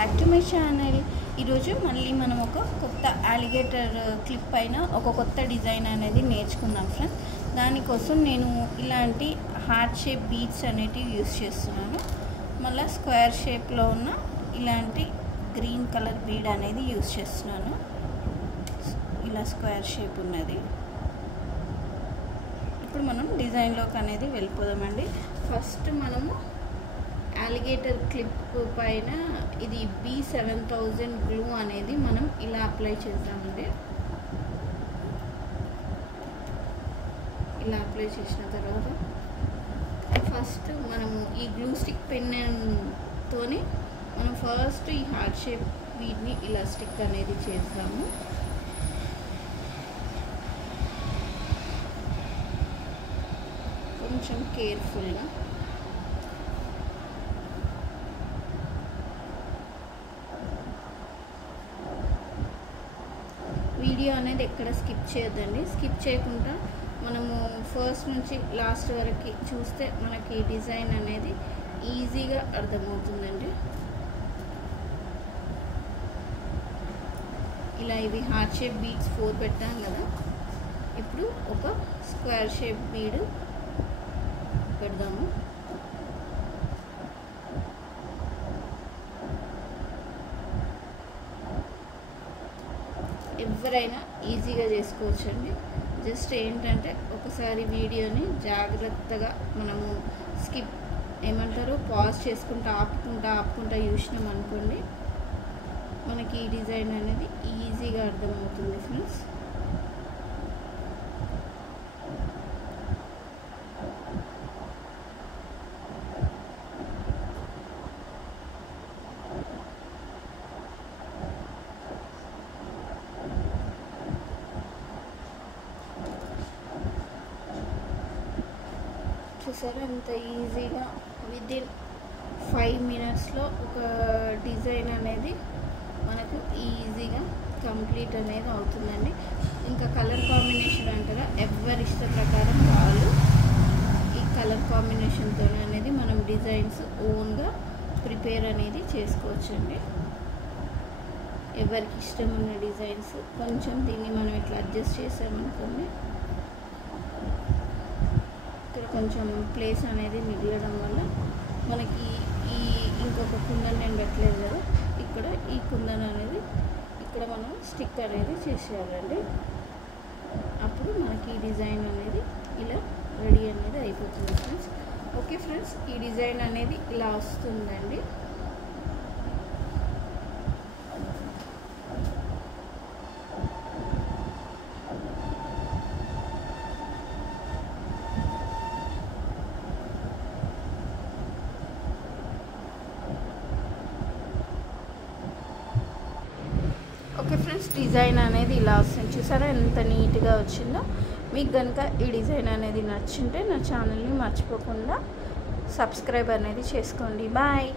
Back to my channel. ఈరోజు మళ్ళీ మనం ఒక కొత్త అలిగేటర్ క్లిప్ పైన ఒక కొత్త డిజైన్ అనేది నేర్చుకుందాం ఫ్రెండ్స్. దానికోసం నేను ఇలాంటి హార్ట్ షేప్ బీడ్స్ అనేటివి యూస్ చేస్తున్నాను. మళ్ళీ స్క్వేర్ షేప్లో ఉన్న ఇలాంటి గ్రీన్ కలర్ బీడ్ అనేది యూస్ చేస్తున్నాను. ఇలా స్క్వేర్ షేప్ ఉన్నది. ఇప్పుడు మనం డిజైన్లోకి అనేది వెళ్ళిపోదామండి. ఫస్ట్ మనము అలిగేటర్ క్లిప్ పైన ఇది B7000 గ్లూ అనేది మనం ఇలా అప్లై చేద్దామండి. ఇలా అప్లై చేసిన తర్వాత ఫస్ట్ మనము ఈ గ్లూ స్టిక్ పెన్తోని మనం ఫస్ట్ ఈ హార్ట్ షేప్ వీటిని ఇలా స్టిక్ అనేది చేద్దాము. కొంచెం కేర్ఫుల్గా. వీడియో అనేది ఎక్కడ స్కిప్ చేయొద్దండి. స్కిప్ చేయకుండా మనము ఫస్ట్ నుంచి లాస్ట్ వరకు చూస్తే మనకి డిజైన్ అనేది ఈజీగా అర్థమవుతుందండి. ఇలా ఇవి హార్ట్ షేప్ బీడ్స్ 4 పెట్టాం కదా. ఇప్పుడు ఒక స్క్వేర్ షేప్ బీడ్ పెడదాము. ఎవరైనా ఈజీగా చేసుకోవచ్చండి. జస్ట్ ఏంటంటే ఒకసారి వీడియోని జాగ్రత్తగా మనము స్కిప్ పాజ్ చేసుకుంటా ఆపుకుంటా చూసినాం అనుకోండి, మనకి ఈ డిజైన్ అనేది ఈజీగా అర్థమవుతుంది ఫ్రెండ్స్. చూసారా ఎంత ఈజీగా విదిన్ 5 మినిట్స్లో ఒక డిజైన్ అనేది మనకు ఈజీగా కంప్లీట్ అనేది అవుతుందండి. ఇంకా కలర్ కాంబినేషన్ అంటారా, ఎవరి ఇష్ట ప్రకారం వాళ్ళు ఈ కలర్ కాంబినేషన్తో అనేది మనం డిజైన్స్ ఓన్గా ప్రిపేర్ అనేది చేసుకోవచ్చండి. ఎవరికి ఇష్టం ఉన్న డిజైన్స్ కొంచెం దీన్ని మనం ఇట్లా అడ్జస్ట్ చేసామనుకోండి, కొంచెం ప్లేస్ అనేది మిగలడం వల్ల మనకి ఈ ఇంకొక కుందన్ నేను పెట్టలేదు కదా, ఇక్కడ ఈ కుందన్ అనేది ఇక్కడ మనం స్టిక్ అనేది చేసేయాలండి. అప్పుడు మనకి ఈ డిజైన్ అనేది ఇలా రెడీ అనేది అయిపోతుంది ఫ్రెండ్స్. ఓకే ఫ్రెండ్స్, ఈ డిజైన్ అనేది ఇలా వస్తుందండి. ఓకే ఫ్రెండ్స్, డిజైన్ అనేది ఇలా వస్తుంది. చూసారా ఎంత నీట్గా వచ్చిందో. మీకు కనుక ఈ డిజైన్ అనేది నచ్చింటే నా ఛానల్ని మర్చిపోకుండా సబ్స్క్రైబ్ అనేది చేసుకోండి. బాయ్.